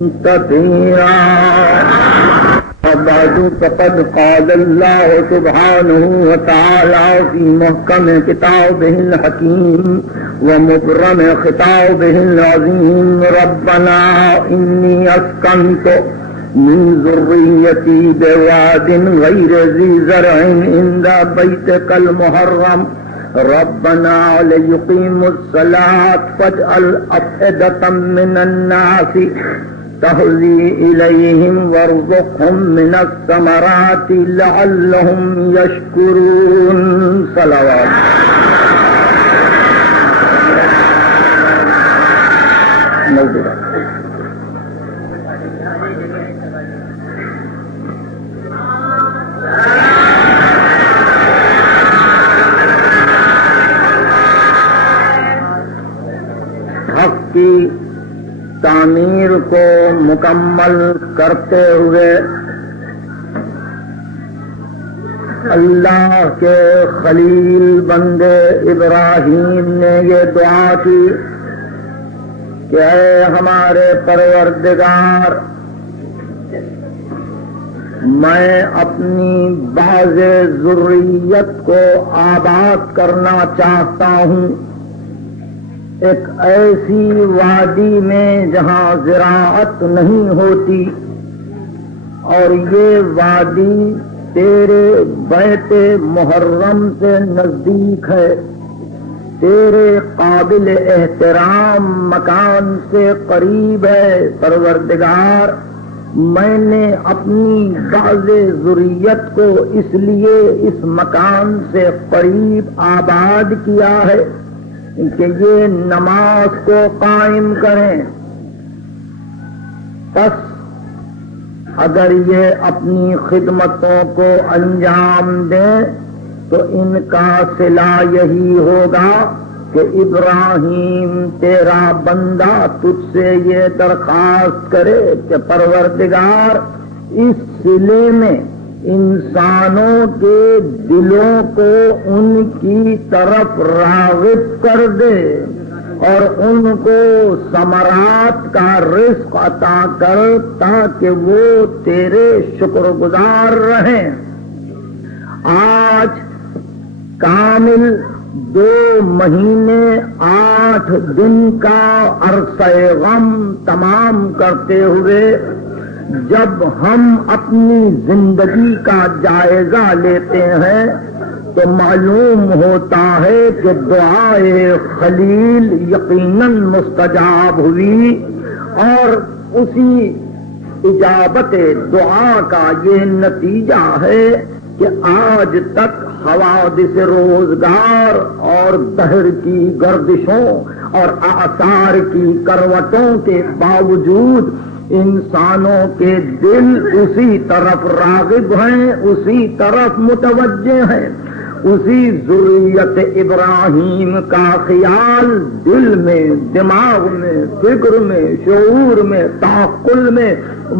كثيرا. وبعد فقد قال الله سبحانه وتعالى في محكم كتابه الحكيم ومبرم خطابه العظيم: ربنا إني أسكنت من ذريتي بواد غير ذي زرع عند بيتك المحرم ربنا ليقيموا الصلاة فاجعل أفئدة من الناس تهوي إليهم وارزقهم من الثمرات لعلهم يشكرون. صلوات. حق کی تعمیر کو مکمل کرتے ہوئے اللہ کے خلیل بندے ابراہیم نے یہ دعا کی کہ اے ہمارے پروردگار، میں اپنی بعض ذریت کو آباد کرنا چاہتا ہوں ایک ایسی وادی میں جہاں زراعت نہیں ہوتی، اور یہ وادی تیرے بیت محرم سے نزدیک ہے، تیرے قابل احترام مکان سے قریب ہے۔ پروردگار، میں نے اپنی بعض ذریت کو اس لیے اس مکان سے قریب آباد کیا ہے کہ یہ نماز کو قائم کریں۔ پس اگر یہ اپنی خدمتوں کو انجام دیں تو ان کا صلہ یہی ہوگا کہ ابراہیم تیرا بندہ تجھ سے یہ درخواست کرے کہ پروردگار، اس صلے میں انسانوں کے دلوں کو ان کی طرف راغب کر دے اور ان کو ثمرات کا رزق عطا کر تاکہ وہ تیرے شکر گزار رہیں۔ آج کامل 2 مہینے 8 دن کا عرصہ غم تمام کرتے ہوئے جب ہم اپنی زندگی کا جائزہ لیتے ہیں تو معلوم ہوتا ہے کہ دعائے خلیل یقیناً مستجاب ہوئی، اور اسی اجابت دعا کا یہ نتیجہ ہے کہ آج تک حوادث روزگار اور دہر کی گردشوں اور آثار کی کروٹوں کے باوجود انسانوں کے دل اسی طرف راغب ہیں، اسی طرف متوجہ ہیں۔ اسی ذریت ابراہیم کا خیال دل میں، دماغ میں، فکر میں، شعور میں، تعقل میں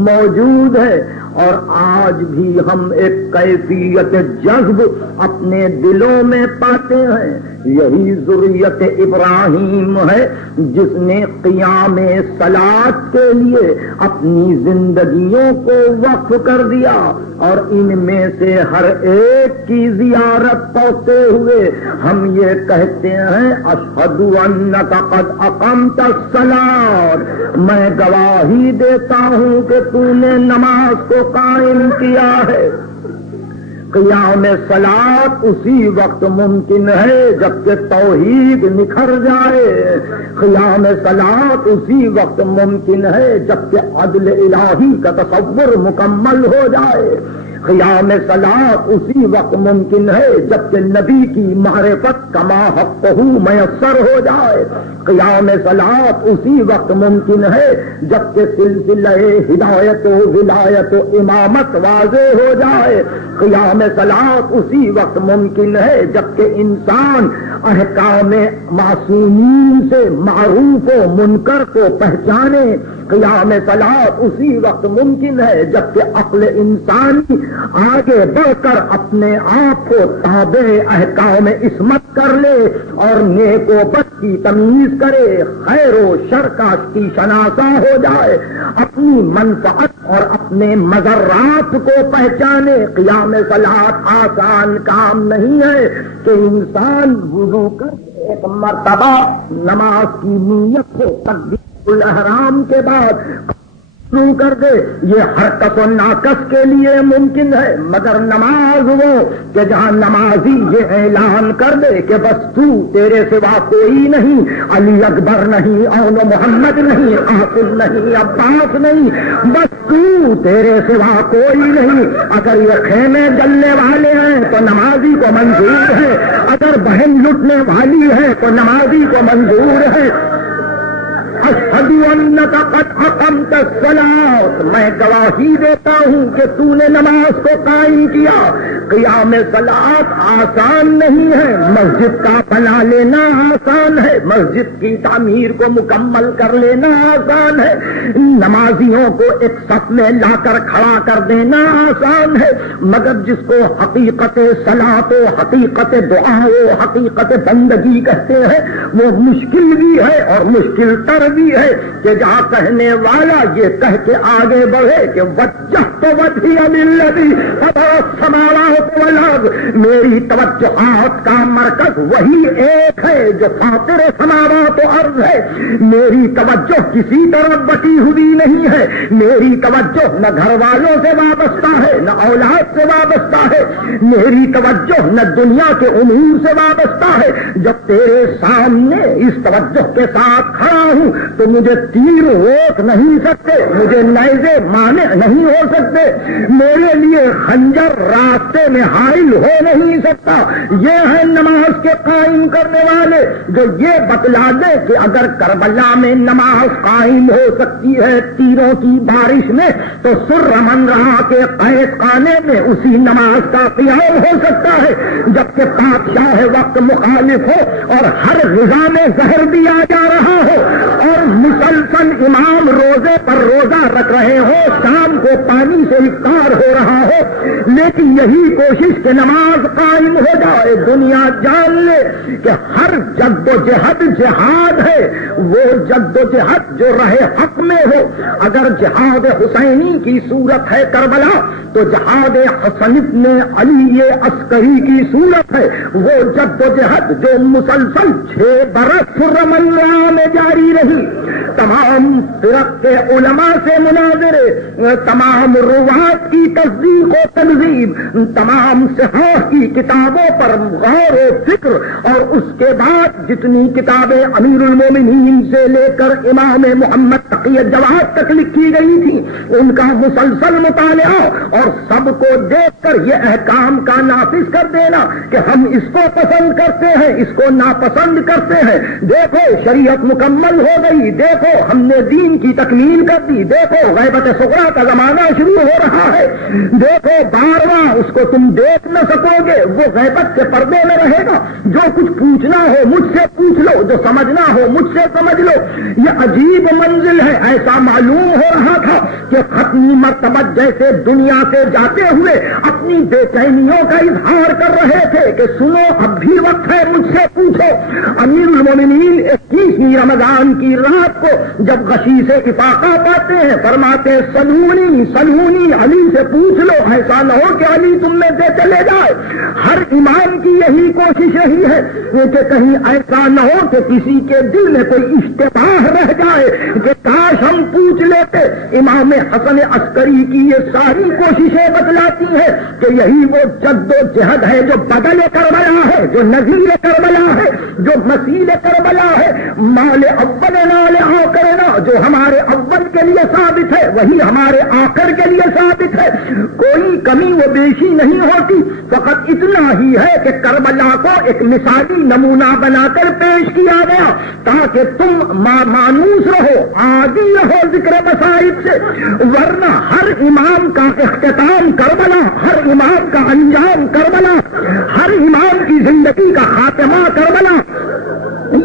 موجود ہے، اور آج بھی ہم ایک کیفیت جذب اپنے دلوں میں پاتے ہیں۔ یہی ذریت ابراہیم ہے جس نے قیام صلاۃ کے لیے اپنی زندگیوں کو وقف کر دیا، اور ان میں سے ہر ایک کی زیارت پہنچتے ہوئے ہم یہ کہتے ہیں: اشہد انک قد اقمت الصلاۃ، میں گواہی دیتا ہوں کہ تو نے نماز کو قائم کیا ہے۔ قیام صلاۃ اسی وقت ممکن ہے جبکہ توحید نکھر جائے، قیام صلاۃ اسی وقت ممکن ہے جبکہ عدل الہی کا تصور مکمل ہو جائے، قیام صلاۃ اسی وقت ممکن ہے جبکہ نبی کی معرفت کما حقہ میسر ہو جائے، قیام صلاۃ اسی وقت ممکن ہے جبکہ سلسلہ ہدایت و ولایت و امامت واضح ہو جائے، قیام صلاۃ اسی وقت ممکن ہے جبکہ انسان احکام معصومین سے معروف و منکر کو پہچانے. قیام صلاۃ اسی وقت ممکن ہے جبکہ عقل انسانی آگے بڑھ کر اپنے آپ کو تابع احکام عصمت کر لے اور نیک و بد کی تمیز کرے، خیر و شر کا کی شناسا ہو جائے، اپنی منفعت اور اپنے مضرات کو پہچانے. قیام صلاۃ آسان کام نہیں ہے کہ انسان وضو کر ایک مرتبہ نماز کی نیت سے تکبیر الاحرام کے بعد شروع کر دے. یہ حرکت و ناقص کے لیے ممکن ہے، مگر نماز وہ کہ جہاں نمازی یہ اعلان کر دے کہ بس تو تیرے سوا کوئی نہیں، علی اکبر نہیں، اون محمد نہیں، عاقل نہیں، عباس نہیں، بس تو تیرے سوا کوئی نہیں. اگر یہ خیمے جلنے والے ہیں تو نمازی کو منظور ہے، اگر بہن لٹنے والی ہے تو نمازی کو منظور ہے. اشہد انک قد اقمت الصلاۃ، میں گواہی دیتا ہوں کہ تو نے نماز کو قائم کیا. قیام صلاۃ آسان نہیں ہے، مسجد کا بنا لینا آسان ہے، مسجد کی تعمیر کو مکمل کر لینا آسان ہے، نمازیوں کو ایک صف میں لا کر کھڑا کر دینا آسان ہے، مگر جس کو حقیقت صلاۃ و حقیقت دعا و حقیقت بندگی کہتے ہیں وہ مشکل بھی ہے اور مشکل تر بھی ہے کہ جہاں کہنے والا یہ کہہ کے آگے بڑھے کہ وجہت وجہی للذی فطر السماوات والارض، میری توجہات کا مرکز وہی ایک ہے جو فاطر سماوات و ارض ہے. میری توجہ کسی طرف بٹی ہوئی نہیں ہے، میری توجہ نہ گھر والوں سے وابستہ ہے، نہ اولاد سے وابستہ ہے، میری توجہ نہ دنیا کے امور سے وابستہ ہے. جب تیرے سامنے اس توجہ کے ساتھ کھڑا ہوں تو مجھے تیر روک نہیں سکتے، مجھے نیزے مانع نہیں ہو سکتے، میرے لیے خنجر راستے میں حائل ہو نہیں سکتا. یہ ہے نماز کے قائم کرنے والے جو یہ بتلا دے کہ اگر کربلا میں نماز قائم ہو سکتی ہے تیروں کی بارش میں تو سر من رہا کہ قید خانے میں اسی نماز کا قیام ہو سکتا ہے. جبکہ بادشاہ وقت مخالف ہو اور ہر غذا میں زہر دیا جا رہا ہو اور مسلسل امام روزے پر روزہ رکھ رہے ہو، شام کو پانی سے افطار ہو رہا ہو، لیکن یہی کوشش کہ نماز قائم ہو جائے. دنیا جان لے کہ ہر جد و جہد جہاد ہے، وہ جد و جہد جو رہے حق میں ہو. اگر جہاد حسینی کی صورت ہے کربلا تو جہاد حسن ابن علی عسکری کی صورت ہے وہ جد و جہد جو مسلسل 6 برس رمضان میں جاری رہی. تمام فرق کے علماء سے مناظرے، تمام روات کی تصدیق و تنظیم، تمام صحاح کی کتابوں پر غور و فکر، اور اس کے بعد جتنی کتابیں امیر المومنین سے لے کر امام محمد تقی جواد تک لکھی گئی تھی ان کا مسلسل مطالعہ اور سب کو دیکھ کر یہ احکام کا نافذ کر دینا کہ ہم اس کو پسند کرتے ہیں، اس کو ناپسند کرتے ہیں. دیکھو شریعت مکمل ہو گئی، دیکھو ہم نے دین کی تکمیل کر دی، دیکھو غیبت صغریٰ کا زمانہ شروع ہو رہا ہے، دیکھو بارواں اس کو تم دیکھ نہ سکو گے، وہ غیبت کے پردے میں رہے گا. جو کچھ پوچھنا ہو مجھ سے پوچھ لو، جو سمجھنا ہو مجھ سے سمجھ لو. یہ عجیب منزل ہے. ایسا معلوم ہو رہا تھا کہ ختمی مرتبہ جیسے دنیا سے جاتے ہوئے اپنی بے چینیوں کا اظہار کر رہے تھے کہ سنو اب بھی وقت ہے مجھ سے پوچھو. امیر المومنین 21ویں رمضان کی رات کو جب غشی سے افاقہ پاتے ہیں فرماتے سلونی سلونی، علی سے پوچھ لو، ایسا نہ ہو کہ علی تم میں سے چلے جائے. ہر امام کی یہی کوشش رہی ہے کہ کہیں ایسا نہ ہو کہ کسی کے دل میں کوئی اشتباہ رہ جائے کہ کاش ہم پوچھ لیتے. امام حسن عسکری کی یہ ساری کوششیں بتلاتی ہیں کہ یہی وہ جد و جہد ہے جو بدل کربلا ہے، جو نظیر کربلا ہے، جو مسیل کربلا ہے. مال اول نال آخر نا، جو ہمارے اول کے لیے ثابت ہے وہی ہمارے آخر کے لیے ثابت ہے. کوئی کمی و بیشی نہیں ہوتی، فقط اتنا ہی ہے کہ کربلا کو ایک مثالی نمونہ بنا کر پیش کیا گیا تاکہ تم مانوس رہو، عادی رہو ذکر مصائب سے، ورنہ ہر امام کا اختتام کربلا، ہر امام کا انجام کربلا، ہر امام کی زندگی کا خاتمہ کربلا۔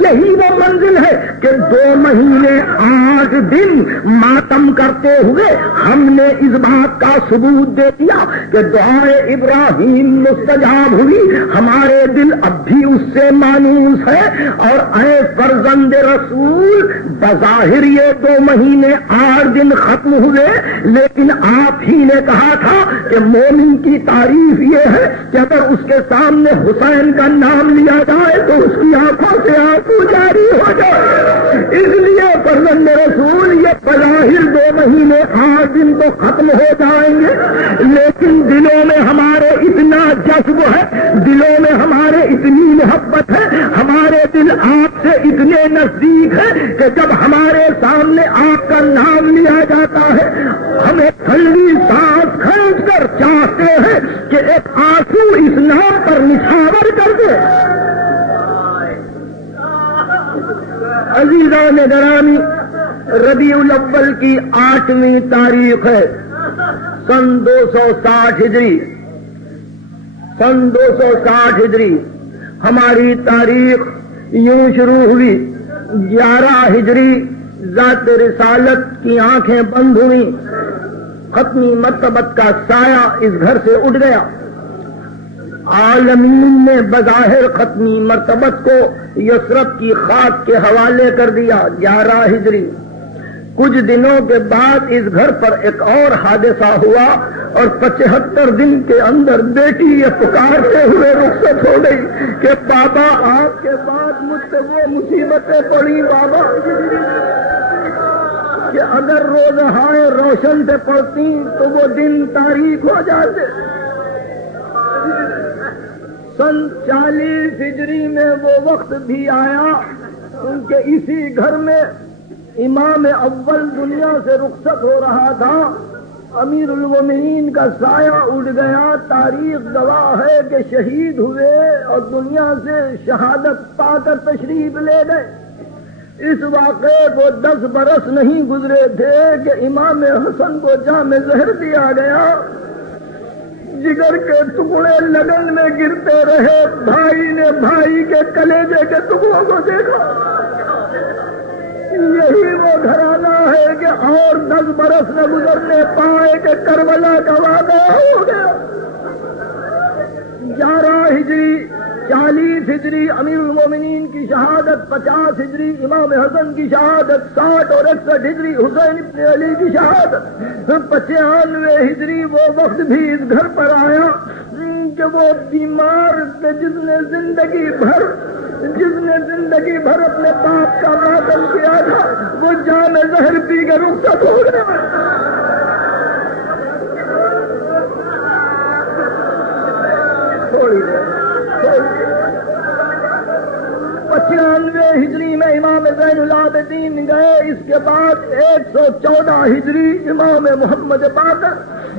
یہی وہ منزل ہے کہ 2 مہینے 8 دن ماتم کرتے ہوئے ہم نے اس بات کا ثبوت دے دیا کہ دعائے ابراہیم مستجاب ہوئی، ہمارے دل اب بھی اس سے مانوس ہے۔ اور اے فرزند رسول، بظاہر یہ 2 مہینے 8 دن ختم ہوئے، لیکن آپ ہی نے کہا تھا کہ مومن کی تعریف یہ ہے کہ اگر اس کے سامنے حسین کا نام لیا جائے تو اس کی آنکھوں سے آنسو جاری ہو جائے۔ اس لیے فرزند رسول یہ بظاہر 2 مہینے 8 دن تو ختم ہو جائیں گے، لیکن دلوں میں ہمارے اتنا جذب ہے، دلوں میں ہمارے اتنی محبت ہے، ہمارے دل آپ سے اتنے نزدیک ہے کہ جب ہمارے سامنے آپ کا نام لیا جاتا ہے ہمیں ٹھنڈی سانس کھینچ کر چاہتے ہیں کہ ایک آنسو اس نام پر نچھاور کر دے۔ عزیزان گرامی، ربیع الاول کی 8ویں تاریخ ہے، سن 260 ہجری۔ سن 260 ہجری ہماری تاریخ یوں شروع ہوئی۔ 11 ہجری ذات رسالت کی آنکھیں بند ہوئی، ختمی مرتبت کا سایہ اس گھر سے اٹھ گیا۔ عالمین نے بظاہر ختمی مرتبت کو یثرب کی خاک کے حوالے کر دیا۔ 11 ہجری کچھ دنوں کے بعد اس گھر پر ایک اور حادثہ ہوا اور 75 دن کے اندر بیٹی یہ پکارتے ہوئے رخصت ہو گئی کہ بابا آپ کے بعد مجھ سے وہ مصیبتیں پڑی بابا کہ اگر روزہائے روشن سے پڑتی تو وہ دن تاریک ہو جاتے۔ سن 40 ہجری میں وہ وقت بھی آیا کیونکہ اسی گھر میں امام اول دنیا سے رخصت ہو رہا تھا، امیر المومنین کا سایہ اٹھ گیا۔ تاریخ گواہ ہے کہ شہید ہوئے اور دنیا سے شہادت پا کر تشریف لے گئے۔ اس واقعے کو 10 برس نہیں گزرے تھے کہ امام حسن کو جام زہر دیا گیا، جگر کے ٹکڑے لگن میں گرتے رہے، بھائی نے بھائی کے کلیجے کے ٹکڑوں کو دیکھا۔ یہی وہ گھرانہ ہے کہ اور 10 برس نہ گزرنے پائے کہ کربلا کا واقعہ ہو گیا۔ 11 ہجری 40 ہجری امیر المومنین کی شہادت، 50 ہجری امام حسن کی شہادت، 60 اور 61 ہجری حسین ابن علی کی شہادت، 95 ہجری وہ وقت بھی اس گھر پر آیا کہ وہ بیمار جس نے زندگی بھر اپنے باپ کا ماتم کیا تھا وہ جام زہر پی کے رخصت ہو گیا۔ تھوڑی دیر 95 ہجری میں امام زین العابدین گئے۔ اس کے بعد 114 ہجری امام محمد باقر،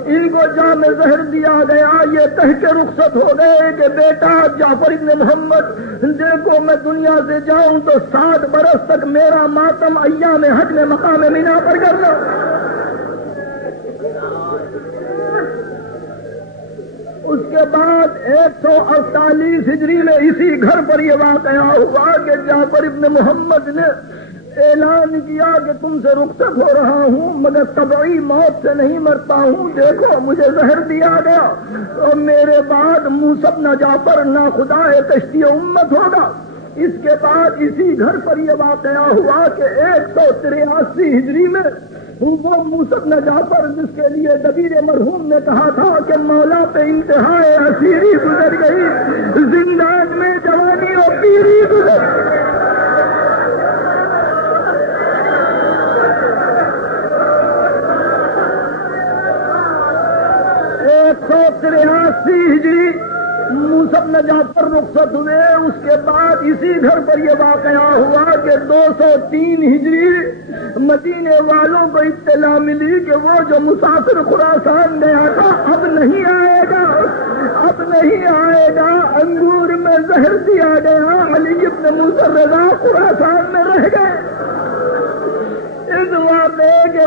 ان کو جام زہر دیا گیا۔ یہ کہہ کے رخصت ہو گئے کہ بیٹا جعفر ابن محمد دیکھو میں دنیا سے جاؤں تو 60 برس تک میرا ماتم ایام حج میں مقام مینا پر کرنا۔ اس کے بعد 148 ہجری میں اسی گھر پر یہ واقعہ ہوا کہ جعفر ابن محمد نے اعلان کیا کہ تم سے رخصت ہو رہا ہوں مگر طبعی موت سے نہیں مرتا ہوں، دیکھو مجھے زہر دیا گیا اور میرے بعد موسیٰ بن جعفر ناخدا کشتی امت ہوگا۔ اس کے بعد اسی گھر پر یہ واقعہ ہوا کہ 183 ہجری میں وہ موسیٰ بن جعفر جس کے لیے دبیر مرحوم نے کہا تھا کہ مولا پہ انتہائے اسیری گزر گئی، زندان میں جوانی اور پیری گزر گئی۔ 183 ہجری موسیٰ بن جعفر رخصت ہوئے۔ اس کے بعد اسی گھر پر یہ واقعہ ہوا کہ 203 ہجری مدینے والوں کو اطلاع ملی کہ وہ جو مسافر خراسان گیا تھا اب نہیں آئے گا، اب نہیں آئے گا۔ انگور میں زہر دیا گیا، علی بن موسیٰ رضا خراسان میں رہ گئے۔ اس واقعے کے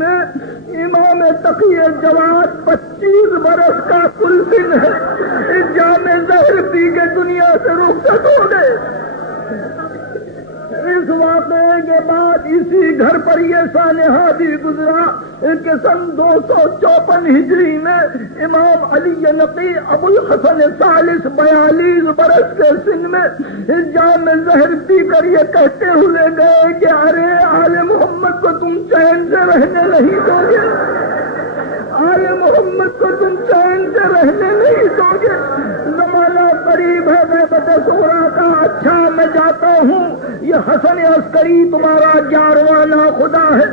میں امام تقی جواد 25 برس کا کل سن ہے، جام زہر پی کے دنیا سے رخصت ہو گئے۔ اس واقعے کے بعد اسی گھر پر یہ سانحہ بھی گزرا کہ سن 254 ہجری میں امام علی نقی ابو الحسن ثالث 42 برس کے سن میں جام زہر پی کر یہ کہتے ہوئے گئے کہ ارے آل محمد کو تم چین سے رہنے نہیں دو گے، آل محمد کو تم چین سے رہنے نہیں دو گے، زمانہ قریب ہے غیبت صغریٰ کا، اچھا میں جاتا ہوں، یہ حسن عسکری تمہارا 11واں خدا ہے۔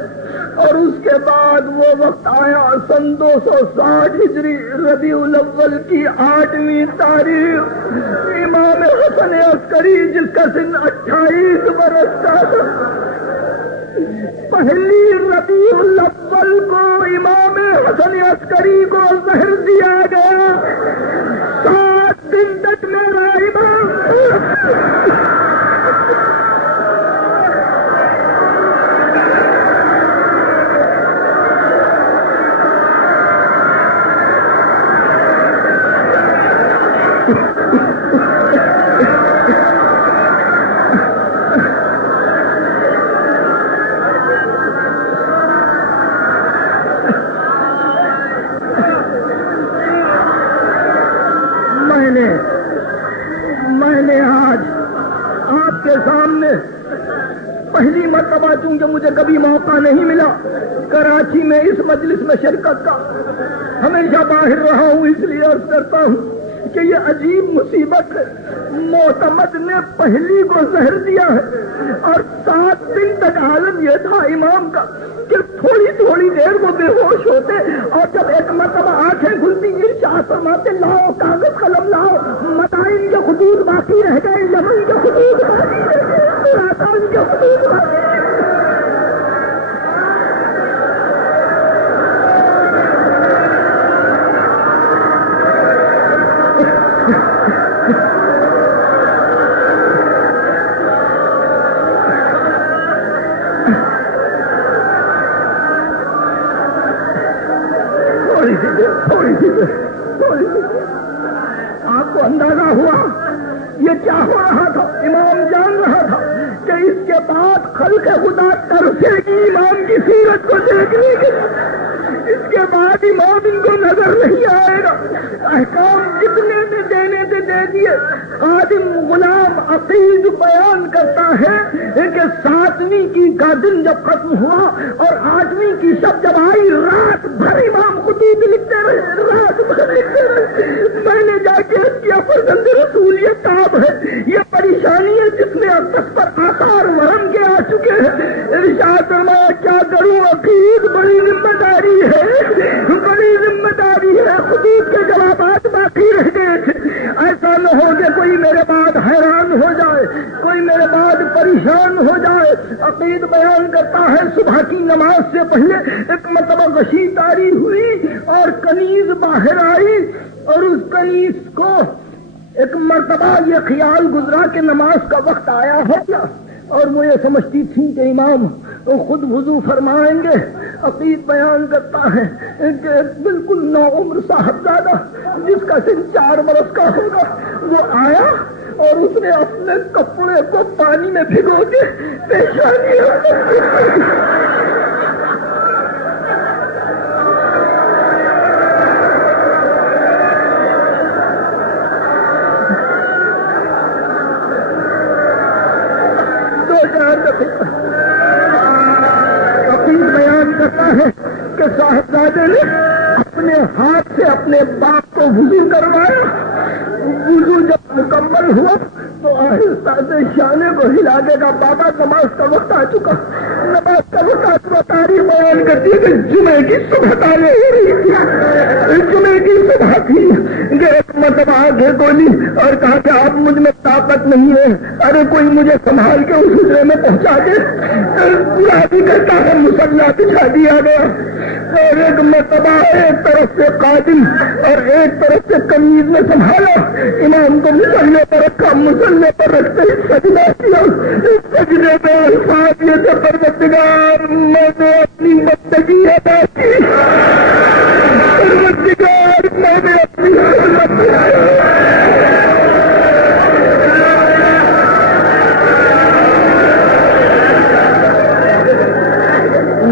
اور اس کے بعد وہ وقت آیا سن 260 ہجری ربیع الاول کی 8ویں تاریخ، امام حسن عسکری جس کا سن 28 برس کا تھا، پہلی ربیع الاول کو امام حسن عسکری کو زہر دیا گیا۔ 7 دن تک میرا امام میں نے آج آپ کے سامنے پہلی مرتبہ، چونکہ مجھے کبھی موقع نہیں ملا کراچی میں اس مجلس میں شرکت کا، ہمیشہ باہر رہا ہوں، اس لیے عرض کرتا ہوں کہ یہ عجیب مصیبت ہے۔ معتمد نے پہلی کو زہر دیا ہے اور 7 دن تک عالم یہ تھا امام کا کہ تھوڑی تھوڑی دیر وہ بے ہوش ہوتے، اور جب ایک مرتبہ آنکھیں کھلتی ارشاد فرماتے لاؤ کاغذ قلم لاؤ، مدائن کے خطوط باقی رہ گئے، یمن کے خطوط باقی رہ گئے، خراسان کے خطوط باقی رہ گئے۔ آپ کو اندازہ ہوا یہ کیا ہو رہا تھا؟ امام جان رہا تھا کہ اس کے بعد خلق خدا ترسے گی امام کی سیرت کو دیکھنے کی، اس کے بعد امام ان کو نظر نہیں آئے گا۔ احکام جتنے بھی دینے سے دے دیے۔ خادم غلام عقید بیان کرتا ہے کہ 7ویں کا دن جب ختم ہوا اور 8ویں کی شب جب آئی، رات بھر امام خطوط لکھتے رہے، رات بھر لکھتے رہے۔ میں نے جا کے کیا فرزند رسول یہ کتاب ہے، یہ پریشانی ہے جس میں اب پر آثار ورم کے آ چکے ہیں۔ ارشاد فرمایا کیا کروں، عقید بڑی ذمہ داری ہے، بڑی ذمہ داری ہے، خطوط کے جوابات باقی رہ گئے تھے۔ ایسا نہ ہو کہ کوئی میرے بعد حیران ہو جائے، کوئی میرے بعد پریشان ہو جائے۔ عقید بیان کرتا ہے صبح کی نماز سے پہلے ایک مرتبہ غشی طاری ہوئی اور کنیز باہر آئی، اور اس کنیز کو ایک مرتبہ یہ خیال گزرا کہ نماز کا وقت آیا ہوگا، اور وہ یہ سمجھتی تھی کہ امام خود وضو فرمائیں گے۔ عقید بیان کرتا ہے کہ بالکل نوعمر صاحبزادہ جس کا سن 4 برس کا ہوگا وہ آیا اور اس نے اپنے کپڑے کو پانی میں بھگو کے پیشانی ہے کہ صاحبزادے نے اپنے ہاتھ سے اپنے باپ کو وضو کروایا۔ وضو جب مکمل ہوا تو آہستہ سے شانے کو ہلا کے کہا بابا نماز کا وقت آ چکا، نماز کا وقت آ چکا۔ تاریخ بیان کرتی ہے کہ جمعے کی صبح تاریخ ہو رہی تھی، جمعے کی صبح تھی کہ ایک مرتبہ آگے بولی اور کہا کہ آپ مجھ میں طاقت نہیں ہے، ارے کوئی مجھے سنبھال کے اس حجرے میں پہنچا دے۔ پورا بھی کرتا ہے مسلح بچھا دیا گیا، اور ایک مرتبہ ایک طرف سے قادم اور ایک طرف سے قمیض میں سنبھالا، امام کو مسلح پر رکھا، مسلح پر رکھتے ہی سجدہ کیا۔ اس سجدے میں الفاظ یہ زبردست پروردگار میں نے اپنی بندگی ادا کی، پروردگار میں نے اپنی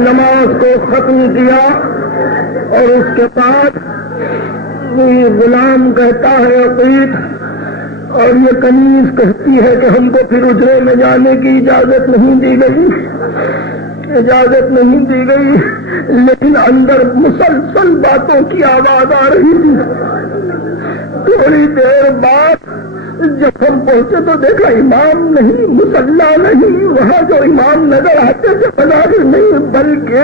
نماز کو ختم کیا، اور اس کے بعد یہ غلام کہتا ہے عقیل اور یہ کنیز کہتی ہے کہ ہم کو پھر اجرے میں جانے کی اجازت نہیں دی گئی، لیکن اندر مسلسل باتوں کی آواز آ رہی تھی۔ تھوڑی دیر بعد جب ہم پہنچے تو دیکھا امام نہیں، مصلی نہیں، وہاں جو امام نظر آتے تھے بظاہر نہیں بلکہ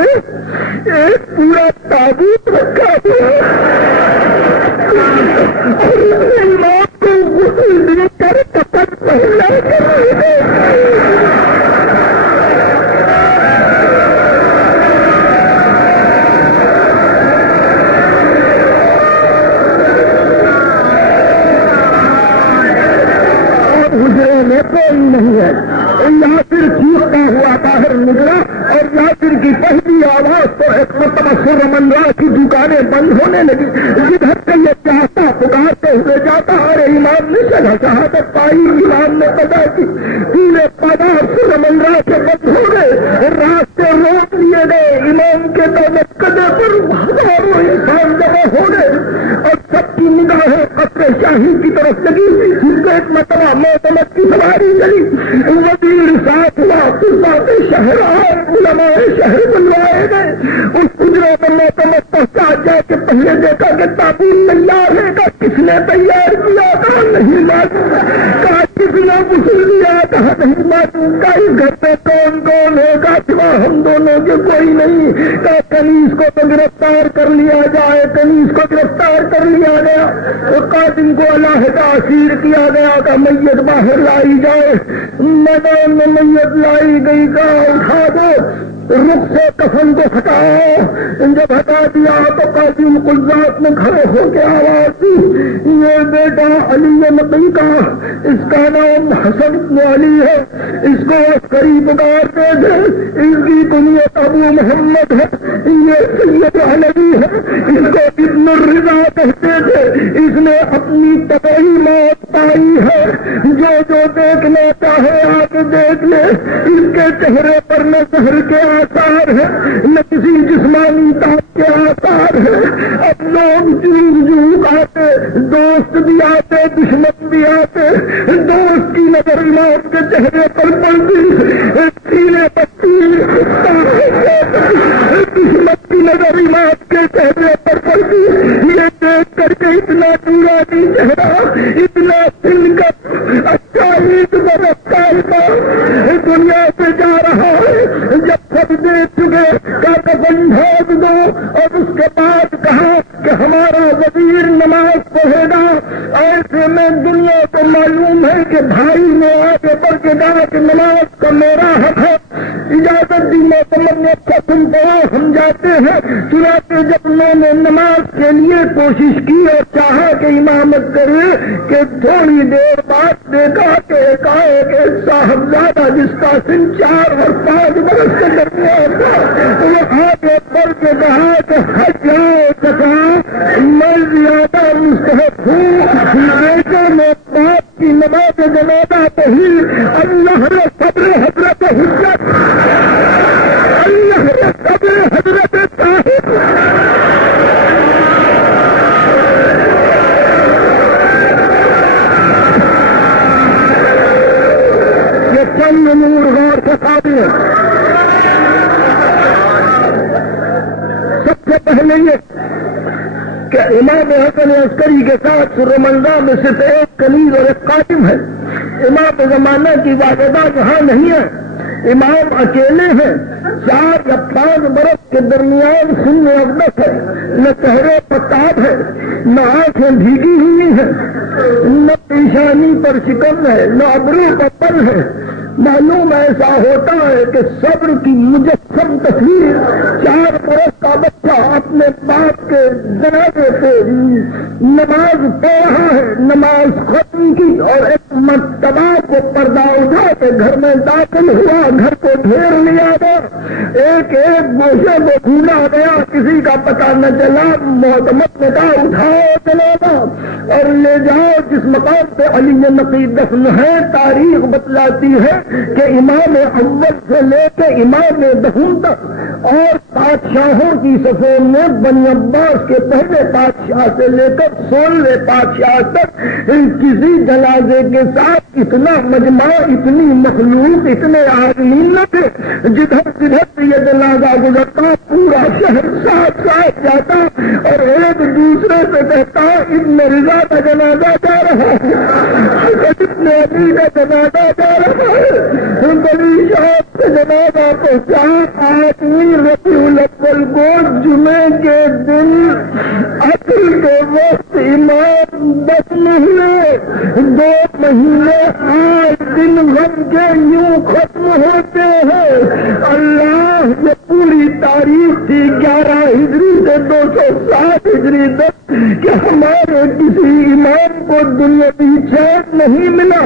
ایک پورا تابوت رکھا ہوا، اور امام کو غسل دے کر کپڑ پہنا کر کوئی نہیں ہے۔ یاسر چیختا ہوا باہر نکلا، اور یاسر کی پہلی آواز تو ایک مرتبہ سرمنرا کی دکانیں بند ہونے لگی، جدھر سے یہ چاہتا پکارتے ہوئے جاتا، اور امام نے شہادت پائی، امام نے پتا کی پورے بازار سرمنرا کے بند ہو گئے، راستے روک لیے گئے، امام کے دولت قدے پر ہزاروں انسان جمع ہو گئے، اور سب کی نگاہیں قصر شاہی کی طرف لگی، جس کو ایک مرتبہ معتمد کی سواری چلی، وزیر ساتھ ہوا، قضات شہر اور علماء شہر بلوائے گئے، اس اجرے میں معتمد پہنچا، جا کے پہلے دیکھا کہ تابوت تیار ہے، کا کس نے تیار کیا تھا نہیں معلوم، کا کس نے غسل دیا تھا نہیں معلوم، کا اس گھر پہ کون کون ہے، کا سوا ہم دونوں کے کوئی نہیں، کا کنیز کو تو گرفتار کر لیا جائے، کنیز کو گرفتار کر لیا گیا، اور قاتل کو علیحدہ اسیر کیا گیا، کا میت باہر لائی جائے، میدان میں میت لائی گئی، کا اٹھا دو، رخ سے کفن کو ہٹاؤ، جب ہٹا دیا تو قاضی القضات میں کھڑے ہو کے آواز دی، یہ بیٹا علی نقی کا، اس کا نام حسن بن علی ہے، اس کو عسکری پکارتے تھے، اس کی کنیت ابو محمد ہے، یہ سید علوی ہے، اس کو ابن الرضا کہتے تھے، اس نے اپنی طبعی موت پائی ہے، جو دیکھنا چاہے آ کے دیکھ لے، اس کے چہرے پر نہ زہر کے آثار ہے، نہ کسی جسمانی تاب کے آثار ہے، اب لوگ جھوک آتے، دوست بھی آتے، دشمن بھی آتے، دوست کی نظر امام کے چہرے پر پڑتی، سینے پر تیر، دشمن کی نظر امام کے چہرے پر پڑتی، یہ دیکھ کر کے اتنا نورانی چہرہ، اتنا دل کا اچھا عید برفتار کا دنیا سے جا رہا ہے، جب سب دیکھ چکے کا کفن ڈھانپ دو، اور اس کے بعد کہا کہ ہمارا وزیر نماز پڑھے گا، ایسے میں دنیا کو معلوم ہے کہ بھائی نے آگے بڑھ کے کہا کہ نماز کا میرا حق ہے، اجازت دی معتمد نے قسم پڑھا ہم جاتے ہیں، چنانچہ جب میں نے نماز کے لیے کوشش کی اور چاہا کہ امامت کرے کہ تھوڑی دیر بعد دیکھا کہ ایک صاحبزادہ جس کا سن 4 اور 5 برس کے درمیان تھا، وہ آگے بڑھ کے کہا کہ حج چکا میں زیادہ مستحق ہوں، بیٹے نے باپ کی نماز جنازہ پڑھی، اللہ نے صبر حضرت حجت، اللہ نے صبر حضرت صاحب، یہ چند نور غور کے قابل ہے۔ سب سے پہلے یہ کہ امام حسن عسکری کے ساتھ سرمنرا میں صرف ایک کنیز اور ایک قاتم ہے، امام زمانہ کی واحدہ یہاں نہیں ہے، امام اکیلے ہیں، 4 یا 5 برس کے درمیان سن اقدس ہے، نہ چہرے پر تاب ہے، نہ آنکھیں بھیگی ہوئی ہیں، نہ پیشانی پر شکن ہے، نہ ابرو پر پل ہے، معلوم ایسا ہوتا ہے کہ صبر کی مجسم تصویر 4 برس کا بچہ اپنے باپ کے جنازے پہ نماز پڑھ رہا ہے، نماز ختم کی اور ایک مرتبہ کو پردہ اٹھا کے گھر میں داخل ہوا، گھر کو گھیر لیا گیا، گوشے کو ڈھونڈا گیا، کسی کا پتہ نہ چلا۔ معتمد نے کہا اٹھاؤ جنازہ اور لے جاؤ جس مقام پہ علی نقی دفن ہے۔ تاریخ بتلاتی ہے کہ امام اول سے لے کے امام دہم تک اور بادشاہوں کی صفوں میں بنی عباس کے پہلے بادشاہ سے لے کر 16ویں بادشاہ تک کسی جنازے کے ساتھ اتنا مجمع، اتنی مخلوق، اتنے آدمی نہ تھے۔ جدھر جدھر یہ جنازہ گزرتا پورا شہر ساتھ ساتھ جاتا اور ایک دوسرے سے کہتا ابن رضا کا جنازہ جا رہا ہے، ابن علی کا جنازہ جا رہا ہے۔ بڑی شوق سے جنازہ پہنچا۔ 8ویں ربیع الاول کو جمعے کے دن عصر کے وقت امام دفن ہوئے۔ 2 مہینے 8 دن غم کے یوں ختم ہوتے ہیں۔ اللہ، یہ پوری تاریخ تھی 11 ہجری سے 207 ہجری تک کہ ہمارے کسی امام کو دنیاوی چین نہیں ملا۔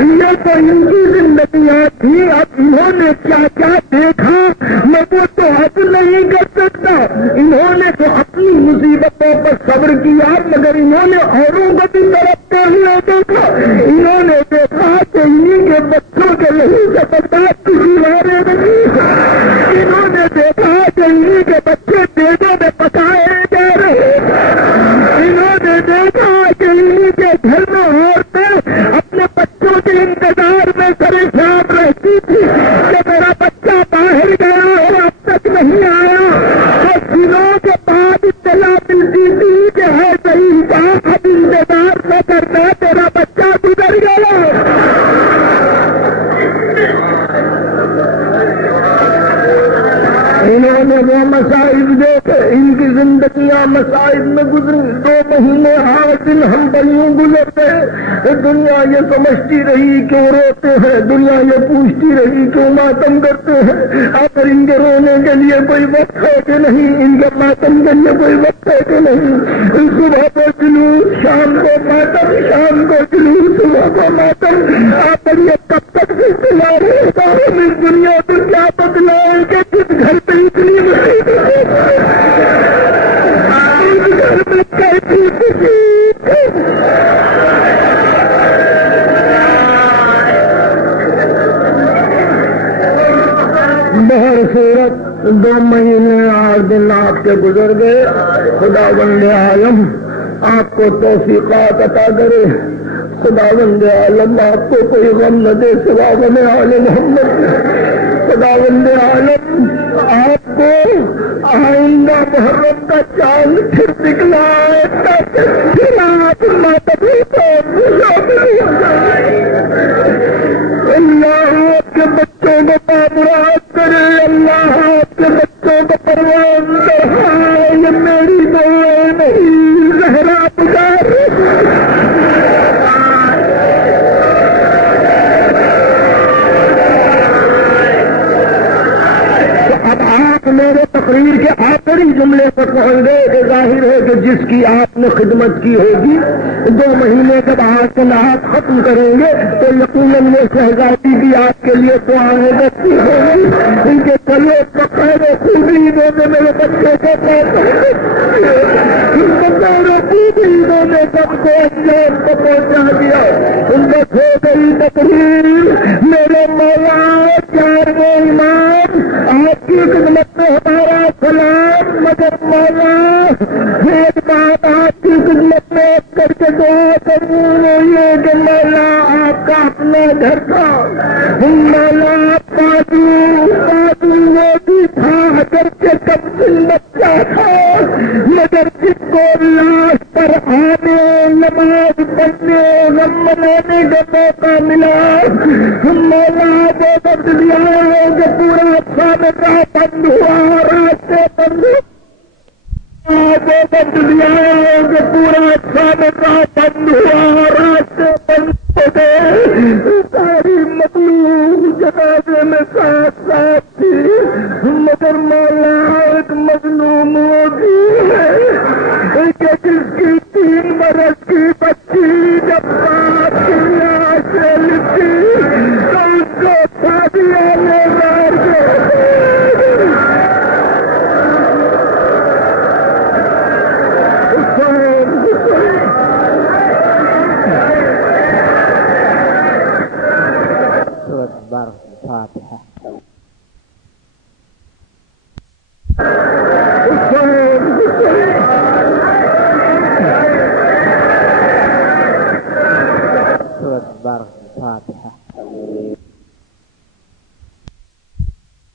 یہ تو ان کی زندگیاں تھی، اب انہوں نے کیا کیا دیکھا میں وہ تو حد نہیں کر سکتا۔ انہوں نے تو اپنی مصیبتوں پر صبر کیا، مگر انہوں نے اوروں کو بھی تڑپتے ہوئے دیکھا۔ انہوں نے دیکھا کہ انہیں کے بچوں کے لہو سے برداشت کسی والے نہیں۔ انہوں نے دیکھا کہ انہیں کے بچے دیگوں میں پکائے جا رہے۔ انہوں نے دیکھا کہ انہیں کے گھر میں عورتیں اپنے بچوں کے انتظار میں پریشان رہتی تھی کہ میرا بچہ باہر گیا اور اب تک نہیں آیا۔ اور دنوں کے بعد اطلاع ملتی تھی کہ ہے صحیح کہا، اب انتظار نہ کرنا، تیرا بچہ گزر گیا۔ انہوں نے وہ مصائب دیکھے، ان کی زندگیاں مصائب میں گزری۔ 2 مہینے 8 دن ہم بلیوں گزر گئے۔ دنیا یہ سمجھتی رہی کیوں روتے ہیں، دنیا یہ پوچھتی رہی کیوں ماتم کرتے ہیں۔ آخر ان کے رونے کے لیے کوئی وقت ہے کہ نہیں، ان کے ماتم کے لیے کوئی وقت ہے کہ نہیں۔ صبح کو جلوس، شام کو ماتم، شام کو جلوس، صبح کو ماتم۔ آخر یہ کب تک سلسلہ رہے گا؟ ہم اس دنیا کو کیا بدلائیں کہ جس گھر پہ اتنی مصیبت ہے، اس گھر میں کیسی خوشی ہے۔ بہر صورت 2 مہینے 8 دن آپ کے گزر گئے۔ خداوند عالم آپ کو توفیقات عطا کرے۔ خداوند عالم آپ کو کوئی غم نہ دے سوا غم آل محمد۔ خداوند عالم آپ کو آئندہ محرم کا چاند پھر دکھلائے تاکہ پھر آپ ماتم اللہ آپ کے بچوں کو تعبرات کرے، اللہ آپ کے بچوں کو پروان چڑھائے۔ یہ میری دعائیں نہیں، زہرا پکار۔ اب آپ میرے تقریر کے آخری جملے پر پہنچ گئے کہ ظاہر ہے کہ جس کی آپ نے خدمت کی ہوگی 2 مہینے کے بعد آپ ختم کریں گے تو یقیناً یہ شہزادی بھی آپ کے لیے دعائیں کرتی ہوگی۔ ان کے کلے پکڑے خوبی نے میرے بچے کو خوبی نے سب کو انجام کو پہنچا دیا۔ ان کو ہو گئی تقریر۔ میرے مولا 4ویں امام آپ کی خدمت میں ہمارا سلام، مگر مولا ایک بات آپ کی خدمت میں کر کے دعا کروں یہ کہ مولا آپ کا اپنا گھر تھا، مولا بازو وہ بھی تھا، اگر کے کم دن بچہ تھا، مگر جس کو لاش پر آنے نماز پڑھنے غم منانے کا موقع ملا، مولا وہ وقت دیا ہے کہ پورا سامنا بند ہوا، راستے بند ہوا، وہ وقت دیا ہے کہ پورا سامنا بند ہوا، راستے بند ہو گئے، ساری مخلوق جنازے میں ساتھ ساتھ تھی، مگر مولا